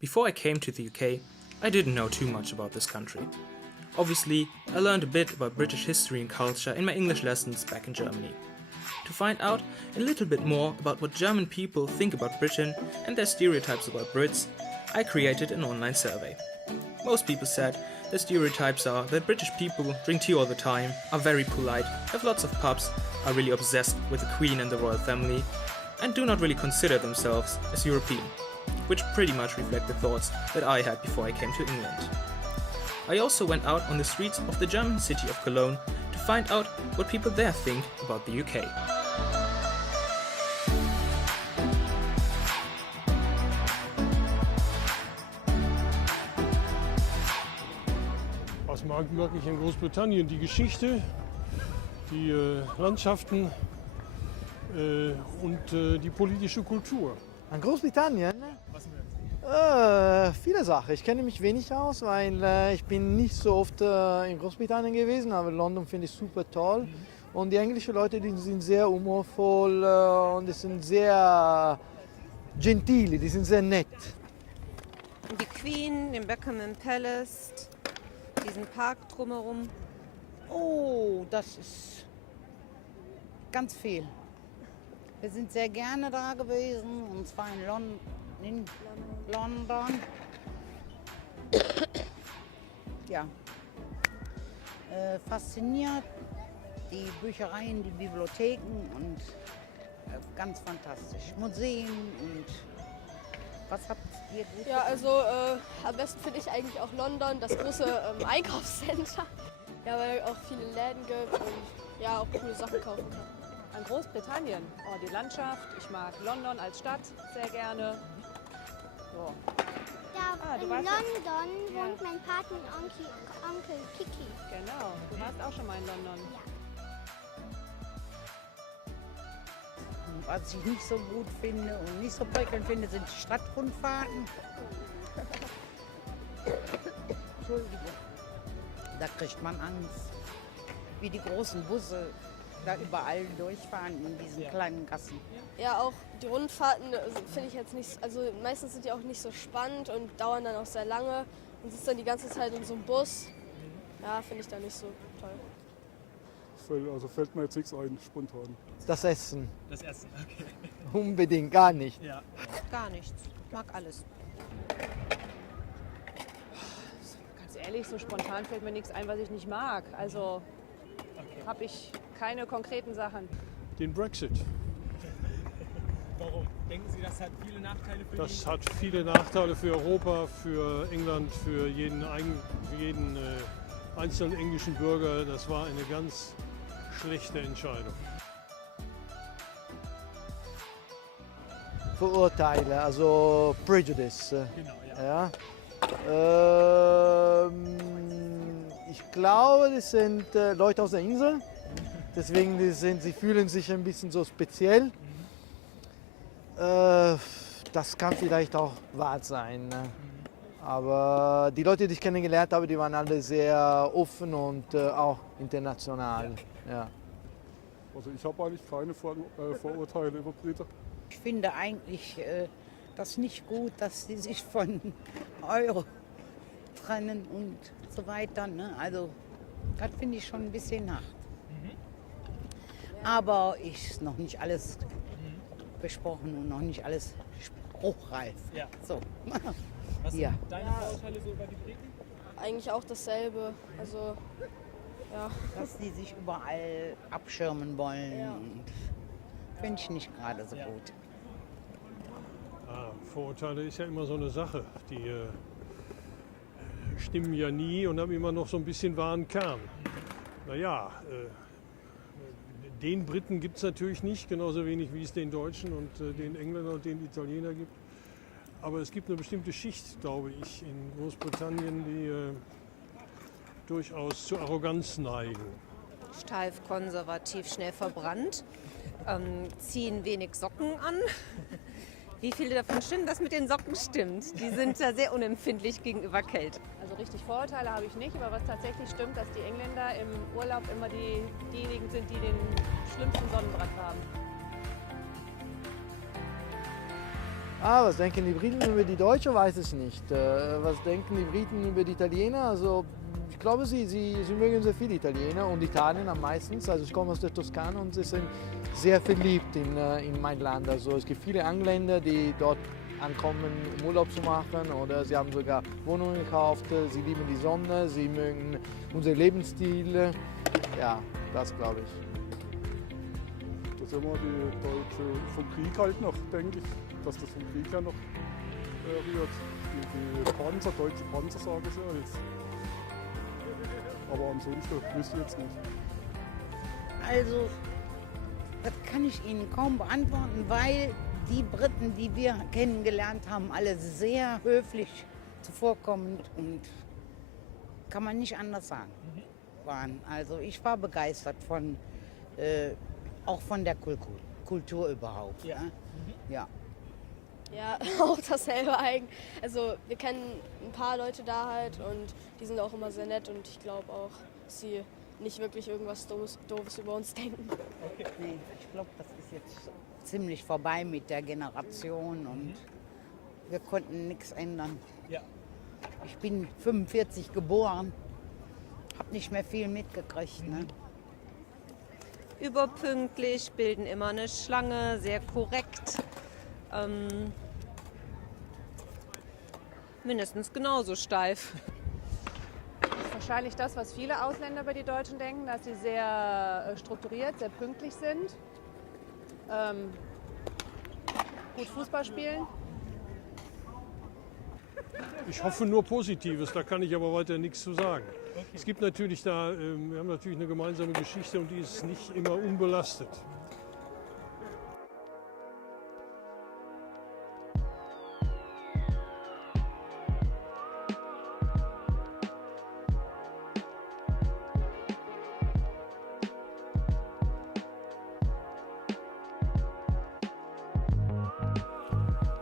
Before I came to the UK, I didn't know too much about this country. Obviously, I learned a bit about British history and culture in my English lessons back in Germany. To find out a little bit more about what German people think about Britain and their stereotypes about Brits, I created an online survey. Most people said the stereotypes are that British people drink tea all the time, are very polite, have lots of pubs, are really obsessed with the Queen and the royal family, and do not really consider themselves as European, which pretty much reflect the thoughts that I had before I came to England. I also went out on the streets of the German city of Cologne to find out what people there think about the UK. Was mag ich in Großbritannien? Die Geschichte, die Landschaften und die politische Kultur. An Großbritannien? Viele Sachen. Ich kenne mich wenig aus, weil ich bin nicht so oft in Großbritannien gewesen, aber London finde ich super toll. Und die englischen Leute, die sind sehr humorvoll und die sind sehr gentili, die sind sehr nett. Die Queen, den Buckingham Palace, diesen Park drumherum. Oh, das ist ganz viel. Wir sind sehr gerne da gewesen, und zwar in London. Ja, fasziniert, die Büchereien, die Bibliotheken und ganz fantastisch. Museen und was habt ihr gut? Ja, also am besten finde ich eigentlich auch London, das große Einkaufscenter. Ja, weil auch viele Läden gibt und ja, auch coole Sachen kaufen kann. An Großbritannien, oh, die Landschaft, ich mag London als Stadt sehr gerne. So. Ja, in London wohnt mein Patenonkel Kiki. Genau, du warst auch schon mal in London. Ja. Was ich nicht so gut finde und nicht so prickelnd finde, sind die Stadtrundfahrten. Entschuldige. Da kriegt man Angst, wie die großen Busse da überall durchfahren in diesen kleinen Gassen. Ja, auch die Rundfahrten finde ich jetzt nicht, also meistens sind die auch nicht so spannend und dauern dann auch sehr lange und sitzt dann die ganze Zeit in so einem Bus. Ja, finde ich da nicht so toll. Also fällt mir jetzt nichts ein, spontan. Das Essen. Das Essen, okay. Unbedingt, gar nicht. Ja. Gar nichts. Ich mag alles. Ganz ehrlich, so spontan fällt mir nichts ein, was ich nicht mag. Also habe ich keine konkreten Sachen. Den Brexit. Warum? Denken Sie, das hat viele Nachteile für Das hat viele Nachteile für Europa, für England, für jeden einzelnen englischen Bürger. Das war eine ganz schlechte Entscheidung. Vorurteile, also Prejudice. Genau, ja. Ja. Ich glaube, das sind Leute aus der Insel. Deswegen sie fühlen sich ein bisschen so speziell. Das kann vielleicht auch wahr sein. Ne? Aber die Leute, die ich kennengelernt habe, die waren alle sehr offen und auch international. Ja. Also ich habe eigentlich keine Vorurteile über Briten. Ich finde eigentlich das nicht gut, dass sie sich von Euro trennen und so weiter. Ne? Also das finde ich schon ein bisschen hart. Aber ist noch nicht alles besprochen und noch nicht alles spruchreif. Ja. So. Was sind Ja. deine Vorurteile so über die Briten? Eigentlich auch dasselbe. Also, ja. Dass die sich überall abschirmen wollen. Ja. Finde ich nicht gerade so gut. Vorurteile ist ja immer so eine Sache. Die stimmen ja nie und haben immer noch so ein bisschen wahren Kern. Naja, den Briten gibt es natürlich nicht, genauso wenig wie es den Deutschen und den Engländern und den Italienern gibt. Aber es gibt eine bestimmte Schicht, glaube ich, in Großbritannien, die durchaus zu Arroganz neigen. Steif, konservativ, schnell verbrannt, ziehen wenig Socken an. Wie viele davon stimmen? Das mit den Socken stimmt. Die sind da sehr unempfindlich gegenüber Kälte. Also richtig Vorurteile habe ich nicht, aber was tatsächlich stimmt, dass die Engländer im Urlaub immer diejenigen sind, die den schlimmsten Sonnenbrand haben. Was denken die Briten über die Deutschen, weiß ich nicht. Was denken die Briten über die Italiener? Also ich glaube, sie mögen sehr viele Italiener und Italien am meisten. Also ich komme aus der Toskana und sie sind sehr verliebt in mein Land. Also es gibt viele Engländer, die dort ankommen, um Urlaub zu machen, oder sie haben sogar Wohnungen gekauft. Sie lieben die Sonne, sie mögen unseren Lebensstil. Ja, das glaube ich. Das sind wir die Deutsche vom Krieg halt noch, denke ich, dass das vom Krieg ja noch rührt. Die Panzer, deutsche Panzer sagen sie ja jetzt. Aber ansonsten wüsste ich jetzt nicht. Also, das kann ich Ihnen kaum beantworten, weil die Briten, die wir kennengelernt haben, alle sehr höflich zuvorkommend und kann man nicht anders sagen, waren. Also ich war begeistert von, auch von der Kultur überhaupt. Ja. Ja. Ja, auch dasselbe eigentlich. Also wir kennen ein paar Leute da halt und die sind auch immer sehr nett und ich glaube auch, dass sie nicht wirklich irgendwas Doofes über uns denken. Okay. Nee, ich glaube, das ist jetzt ziemlich vorbei mit der Generation und wir konnten nichts ändern. Ja. Ich bin 45 geboren, habe nicht mehr viel mitgekriegt. Ne? Überpünktlich, bilden immer eine Schlange, sehr korrekt. Mindestens genauso steif. Das ist wahrscheinlich das, was viele Ausländer über die Deutschen denken, dass sie sehr strukturiert, sehr pünktlich sind, gut Fußball spielen. Ich hoffe nur Positives, da kann ich aber weiter nichts zu sagen. Okay. Es gibt natürlich da, wir haben natürlich eine gemeinsame Geschichte und die ist nicht immer unbelastet.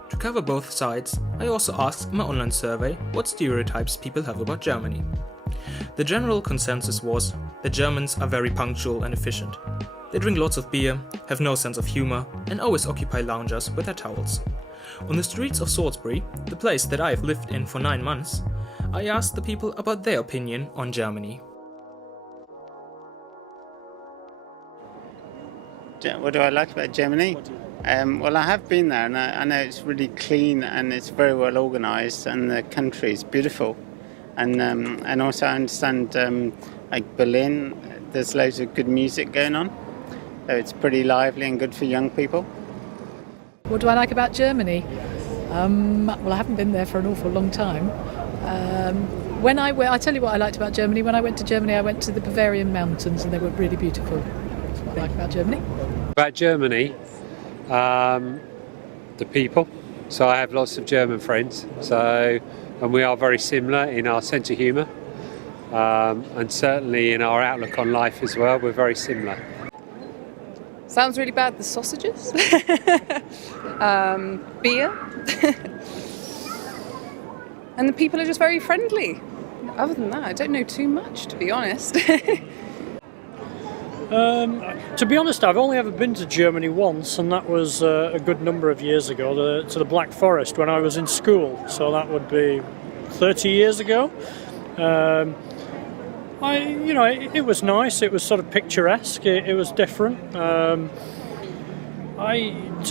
To cover both sides, I also asked in my online survey what stereotypes people have about Germany. The general consensus was that Germans are very punctual and efficient. They drink lots of beer, have no sense of humor, and always occupy loungers with their towels. On the streets of Salisbury, the place that I have lived in for 9 months, I asked the people about their opinion on Germany. What do I like about Germany? Well, I have been there, and I know it's really clean and it's very well organised, and the country is beautiful. And also I understand, like Berlin, there's loads of good music going on, so it's pretty lively and good for young people. What do I like about Germany? Well, I haven't been there for an awful long time. I'll tell you what I liked about Germany. When I went to Germany, I went to the Bavarian mountains, and they were really beautiful. That's what I like about Germany. About Germany, the people. So I have lots of German friends. And we are very similar in our sense of humour, and certainly in our outlook on life as well. We're very similar. Sounds really bad. The sausages, beer, and the people are just very friendly. Other than that, I don't know too much, to be honest. To be honest, I've only ever been to Germany once, and that was a good number of years ago, to the Black Forest when I was in school. So that would be 30 years ago. It was nice. It was sort of picturesque. It was different. To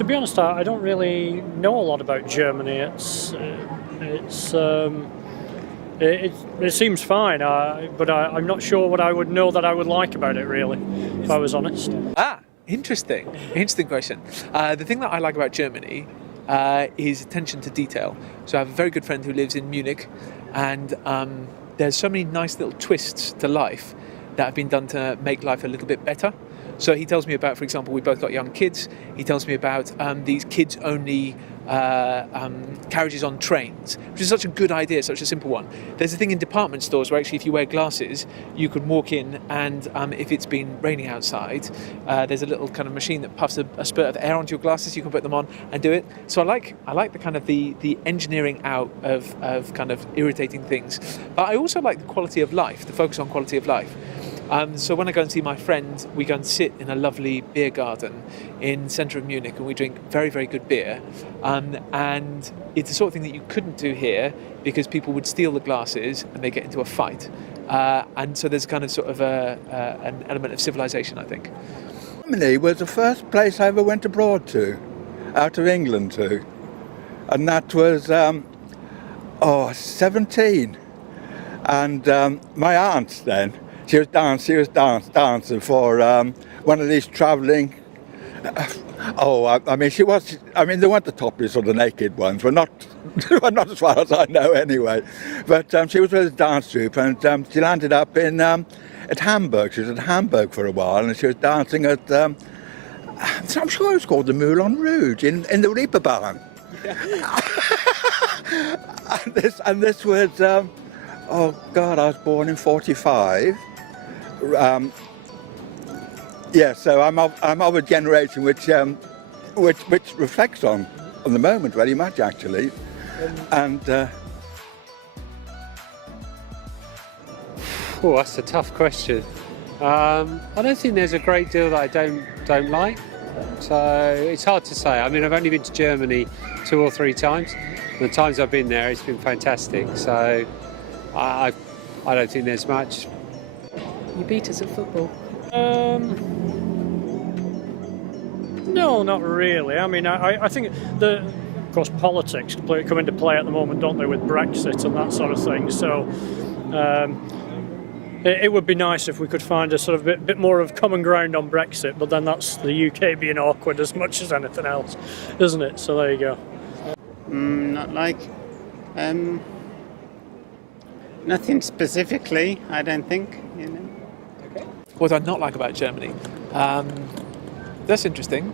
be honest, I don't really know a lot about Germany. It seems fine, but I'm not sure what I would know that I would like about it, really, if I was honest. Interesting question. The thing that I like about Germany is attention to detail. So I have a very good friend who lives in Munich, and there's so many nice little twists to life that have been done to make life a little bit better. So he tells me about, for example, we both got young kids. He tells me about these kids-only carriages on trains, which is such a good idea, such a simple one. There's a thing in department stores where actually if you wear glasses, you could walk in and if it's been raining outside, there's a little kind of machine that puffs a spurt of air onto your glasses. You can put them on and do it. So I like the kind of the engineering out of kind of irritating things. But I also like the quality of life, the focus on quality of life. So when I go and see my friend, we go and sit in a lovely beer garden in the centre of Munich, and we drink very, very good beer. And it's the sort of thing that you couldn't do here because people would steal the glasses and they get into a fight. And so there's kind of sort of an element of civilization, I think. Germany was the first place I ever went abroad to, out of England to. And that was 17. And my aunt then, she was dancing for one of these travelling. I mean, they weren't the topless or the naked ones, but not as far as I know anyway. But she was with a dance troupe, and she landed up at Hamburg. She was at Hamburg for a while, and she was dancing at, I'm sure it was called the Moulin Rouge in the Reeperbahn. and this was, oh God, I was born in 45. So I'm of a generation which reflects on the moment very much, actually. Oh, that's a tough question. I don't think there's a great deal that I don't like. So it's hard to say. I mean, I've only been to Germany 2 or 3 times. The times I've been there, it's been fantastic. So I don't think there's much. You beat us at football. No, not really. I mean, I think of course, politics come into play at the moment, don't they, with Brexit and that sort of thing. So it would be nice if we could find a sort of bit more of common ground on Brexit, but then that's the UK being awkward as much as anything else, isn't it? So there you go. Not like... nothing specifically, I don't think, you know. Okay. What I not like about Germany? That's interesting.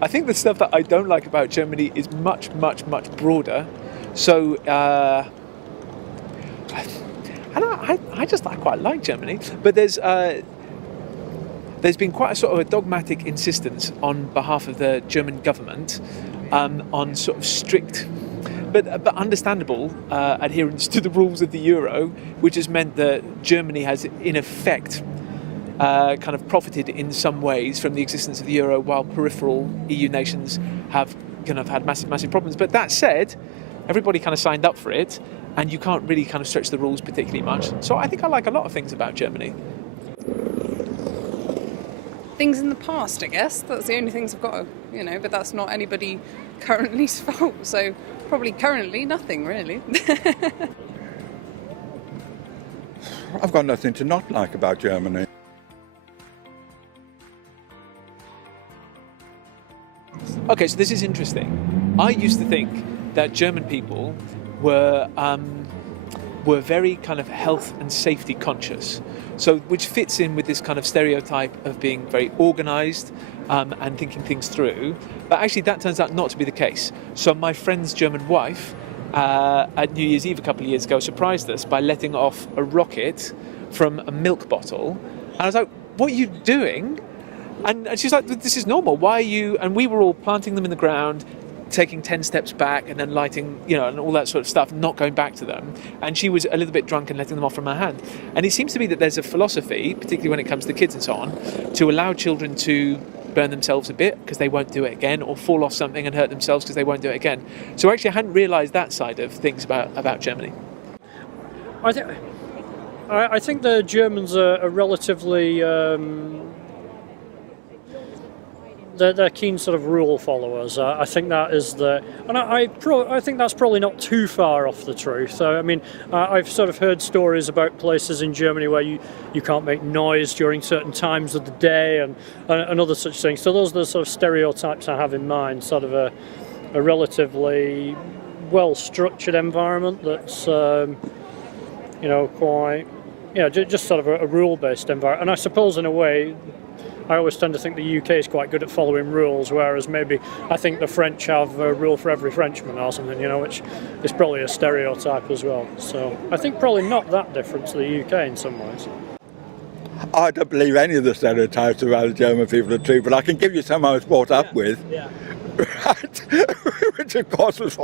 I think the stuff that I don't like about Germany is much, much, much broader. So, I just quite like Germany, but there's been quite a sort of a dogmatic insistence on behalf of the German government on sort of strict, but understandable adherence to the rules of the euro, which has meant that Germany has, in effect, kind of profited in some ways from the existence of the euro, while peripheral EU nations have kind of had massive problems. But that said, everybody kind of signed up for it, and you can't really kind of stretch the rules particularly much. So I think I like a lot of things about Germany. Things in the past, I guess. That's the only things I've got, but that's not anybody currently's fault. So probably currently nothing, really. I've got nothing to not like about Germany. Okay, so this is interesting. I used to think that German people were very kind of health and safety conscious, so which fits in with this kind of stereotype of being very organised and thinking things through. But actually, that turns out not to be the case. So my friend's German wife at New Year's Eve a couple of years ago surprised us by letting off a rocket from a milk bottle, and I was like, "What are you doing?" And she's like, "This is normal. Why are you?" And we were all planting them in the ground, taking 10 steps back and then lighting, and all that sort of stuff, not going back to them. And she was a little bit drunk and letting them off from her hand. And it seems to be that there's a philosophy, particularly when it comes to kids and so on, to allow children to burn themselves a bit because they won't do it again, or fall off something and hurt themselves because they won't do it again. So actually I hadn't realised that side of things about Germany. I think the Germans are relatively... They're keen sort of rule followers. I think that is and I think that's probably not too far off the truth. I mean, I've sort of heard stories about places in Germany where you can't make noise during certain times of the day and other such things. So those are the sort of stereotypes I have in mind. Sort of a relatively well-structured environment that's quite just sort of a rule-based environment. And I suppose in a way, I always tend to think the UK is quite good at following rules, whereas maybe I think the French have a rule for every Frenchman or something, which is probably a stereotype as well. So I think probably not that different to the UK in some ways. I don't believe any of the stereotypes about the German people are true, but I can give you some I was brought up with. Yeah. Right, which of course was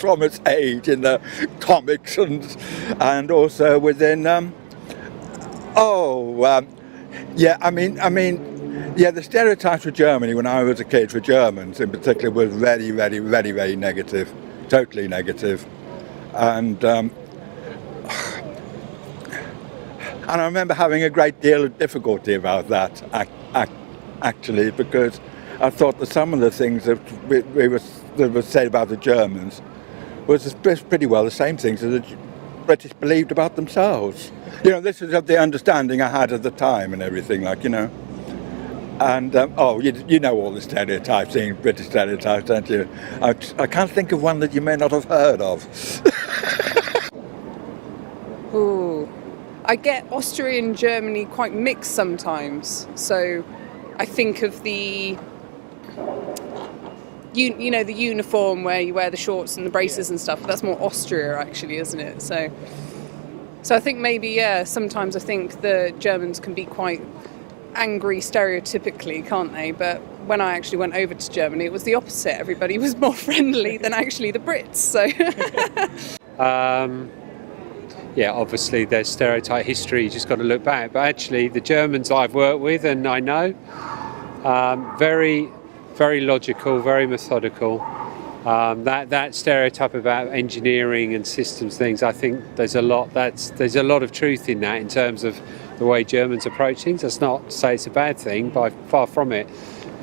from its age in the comics and also within Yeah, I mean, yeah, the stereotypes for Germany when I was a kid, for Germans in particular, was very, very, very, very negative, totally negative. And I remember having a great deal of difficulty about that, actually, because I thought that some of the things that was said about the Germans was pretty well the same things as the British believed about themselves. You know, this is the understanding I had at the time and everything, like, you know. And, you know all the stereotypes, British stereotypes, don't you? I can't think of one that you may not have heard of. Ooh. I get Austria and Germany quite mixed sometimes. So I think of the, you know, the uniform where you wear the shorts and the braces and stuff. That's more Austria, actually, isn't it? So I think maybe, yeah, sometimes I think the Germans can be quite angry stereotypically, can't they? But when I actually went over to Germany, it was the opposite. Everybody was more friendly than actually the Brits. So. Yeah, obviously there's stereotype history, you just got to look back. But actually the Germans I've worked with and I know, very, very logical, very methodical. That stereotype about engineering and systems things, I think there's a lot of truth in that in terms of the way Germans approach things. That's not to say it's a bad thing, but far from it.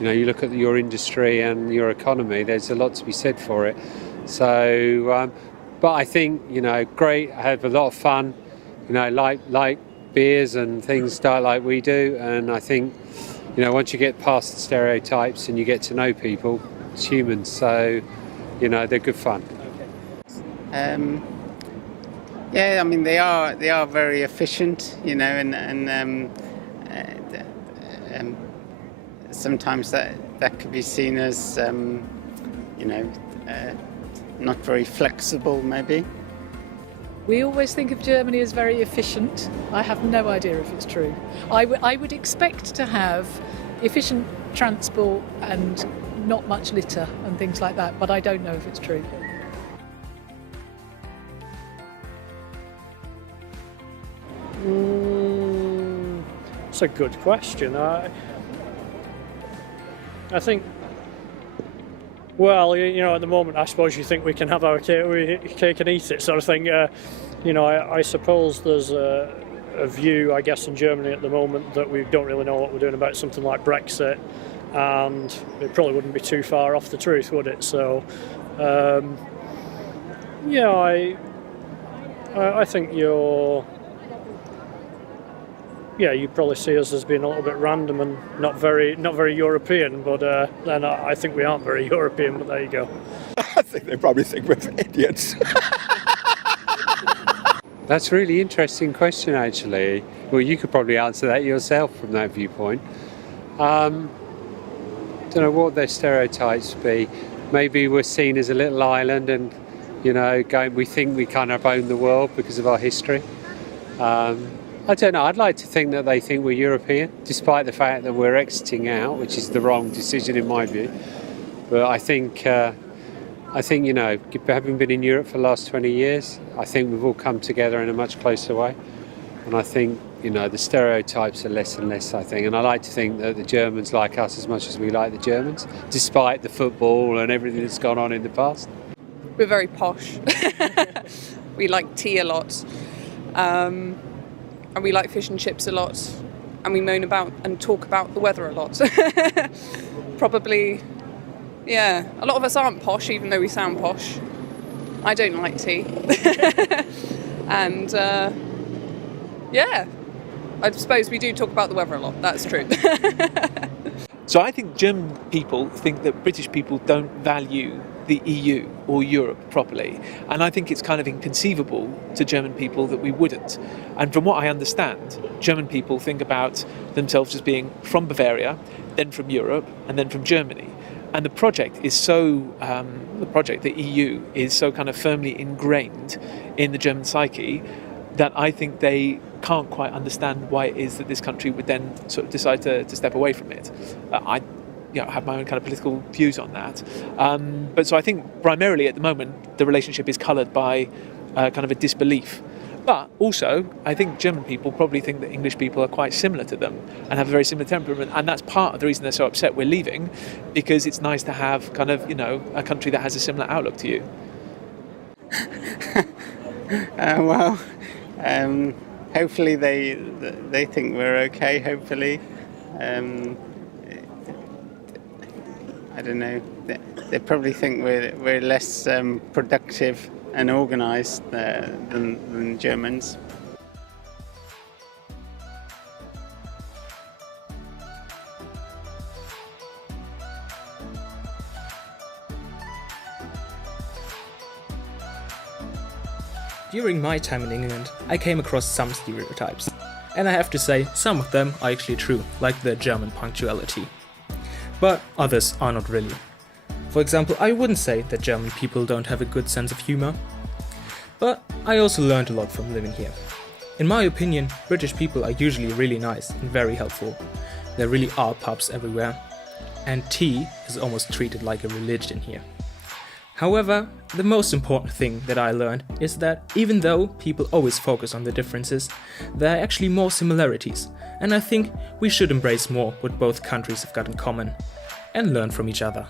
You know, you look at your industry and your economy, there's a lot to be said for it. So, but I think, you know, great, I have a lot of fun, you know, like beers and things like we do. And I think, you know, once you get past the stereotypes and you get to know people, it's humans. So, you know, they're good fun. Yeah, I mean, they are very efficient, you know, and sometimes that could be seen as, you know, not very flexible, maybe. We always think of Germany as very efficient. I have no idea if it's true. I would expect to have efficient transport and not much litter and things like that, but I don't know if it's true. It's a good question. I think, well, you know, at the moment, I suppose you think we can have our cake and eat it, sort of thing. You know, I suppose there's a view, I guess, in Germany at the moment that we don't really know what we're doing about something like Brexit, and it probably wouldn't be too far off the truth, would it? So, yeah, I think you'd probably see us as being a little bit random and not very European, but then I think we aren't very European, but there you go. I think they probably think we're idiots. That's a really interesting question, actually. Well, you could probably answer that yourself from that viewpoint. Don't know what their stereotypes be. Maybe we're seen as a little island and, you know, we think we kind of own the world because of our history. I don't know, I'd like to think that they think we're European, despite the fact that we're exiting out, which is the wrong decision in my view. But I think, you know, having been in Europe for the last 20 years, I think we've all come together in a much closer way. And I think, you know, the stereotypes are less and less, I think. And I like to think that the Germans like us as much as we like the Germans, despite the football and everything that's gone on in the past. We're very posh. We like tea a lot. And we like fish and chips a lot, and we moan about and talk about the weather a lot. Probably, yeah, a lot of us aren't posh, even though we sound posh. I don't like tea. And, yeah, I suppose we do talk about the weather a lot, that's true. So I think German people think that British people don't value the EU or Europe properly. And I think it's kind of inconceivable to German people that we wouldn't. And from what I understand, German people think about themselves as being from Bavaria, then from Europe, and then from Germany. And the project is so, the EU, is so kind of firmly ingrained in the German psyche that I think they can't quite understand why it is that this country would then sort of decide to step away from it. I have my own kind of political views on that. But so I think primarily at the moment, the relationship is coloured by kind of a disbelief But also, I think German people probably think that English people are quite similar to them and have a very similar temperament, and that's part of the reason they're so upset we're leaving, because it's nice to have kind of, a country that has a similar outlook to you. Hopefully they think we're okay, hopefully. I don't know. They probably think we're less productive and organised than Germans. During my time in England, I came across some stereotypes. And I have to say, some of them are actually true, like the German punctuality. But others are not really. For example, I wouldn't say that German people don't have a good sense of humor. But I also learned a lot from living here. In my opinion, British people are usually really nice and very helpful. There really are pubs everywhere. And tea is almost treated like a religion here. However, the most important thing that I learned is that even though people always focus on the differences, there are actually more similarities, and I think we should embrace more what both countries have got in common and learn from each other.